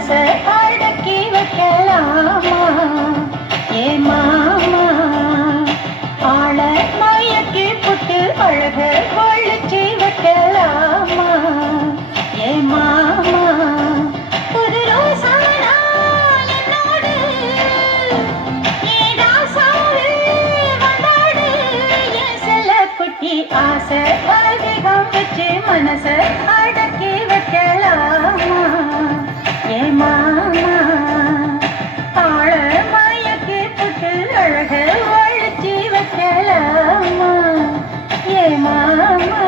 மனச அடக்கி வைக்கலாமா ஏ மாமா ஆள மயக்கி புட்டு அழக ஒழிச்சு வைக்கலாமா ஏ மாமா புது ரோசானா என்னோடு ஏ ராசாவே வந்தாடு என் செல்ல குட்டி ஆசை அதிகம் வச்சு மனச அடக்கி வைக்கலாமா ஏ மாமா ஆள மயக்கி புட்டு அழக ஒழிச்சு வைக்கலாமா ஏ மாமா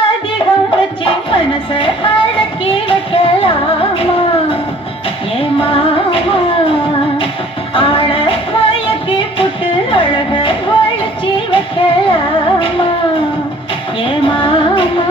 அதிகம் வச்சு மனச அடக்கி வைக்கலாமா ஏ மாமா ஆள மயக்கி புட்டு அழக ஒழிச்சு வைக்கலாமா ஏ மாமா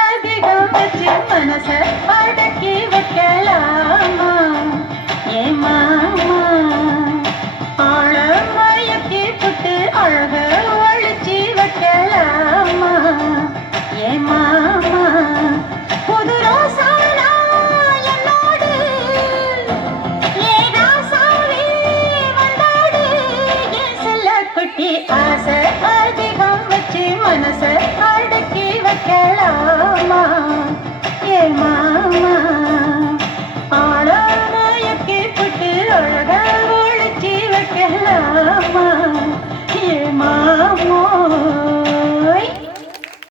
அதிகம் வச்சு மனச அடக்கி வைக்கலாமா ஏ மாமா ஆள மயக்கி புட்டு அழக ஒழிச்சு வைக்கலாமா ஏ மாமா புது ரோசானா என்னோடு ஏ ராசாவே வந்தாடு என் செல்ல குட்டி ஆசை அதிகம் வச்சு மனச அடக்கி வைக்கலாமா